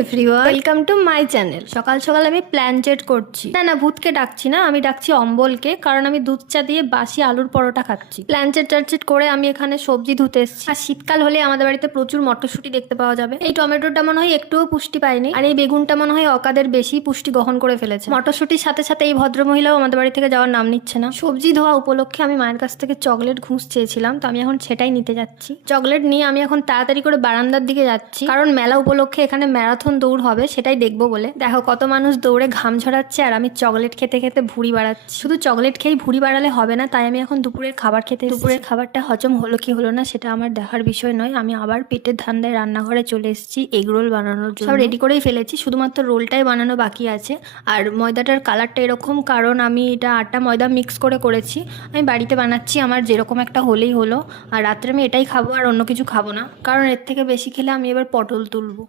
Everyone, welcome to my channel. সকাল সকাল আমি প্ল্যান চেট করছি। না ভূতকে ডাকছি না, আমি ডাকছি অম্বলকে, কারণ আমি দুধ চা দিয়ে বাসি আলুর পরোটা খাচ্ছি। প্ল্যান চেট করে আমি এখানে সবজি ধুতে এসেছি। আর শীতকাল হলে আমাদের বাড়িতে প্রচুর মটরশুঁটি দেখতে পাওয়া যাবে। এই টমেটোটা মনে হয় একটুও পুষ্টি পায়নি, আর এই বেগুনটা মনে হয় অকাদের বেশি পুষ্টি গ্রহণ করে ফেলেছে। মটরশুঁটির সাথে সাথে এই ভদ্রমহিলাও আমাদের বাড়ি থেকে যাওয়ার নাম নিচ্ছে না। সবজি ধোয়া উপলক্ষে আমি মায়ের কাছ থেকে চকলেট ঘুষ চেয়েছিলাম, তো আমি এখন সেটাই নিতে যাচ্ছি। চকলেট নিয়ে আমি এখন তাড়াতাড়ি করে বারান্দার দিকে যাচ্ছি, কারণ মেলা উপলক্ষে এখানে ম্যারাথন দৌড় হবে, সেটাই দেখবো বলে। দেখো কত মানুষ দৌড়ে ঘাম ঝরাচ্ছে, আর আমি চকলেট খেতে খেতে ভুঁড়ি বাড়াচ্ছি। শুধু চকলেট খেয়েই ভুঁড়ি বাড়ালে হবে না, তাই আমি এখন দুপুরের খাবার খেতে। দুপুরের খাবারটা হজম হলো কি হলো না সেটা আমার দেখার বিষয় নয়। আমি আবার পেটের ধান্দায় রান্নাঘরে চলে এসেছি এগ রোল বানানোর জন্য। সব রেডি করেই ফেলেছি, শুধুমাত্র রোলটাই বানানো বাকি আছে। আর ময়দাটার কালারটা এরকম, কারণ আমি এটা আটা ময়দা মিক্স করে করেছি। আমি বাড়িতে বানাচ্ছি, আমার যেরকম একটা হলেই হলো। আর রাত্রে আমি এটাই খাবো, আর অন্য কিছু খাবো না, কারণ এর থেকে বেশি খেলে আমি এবার পটল তুলবো।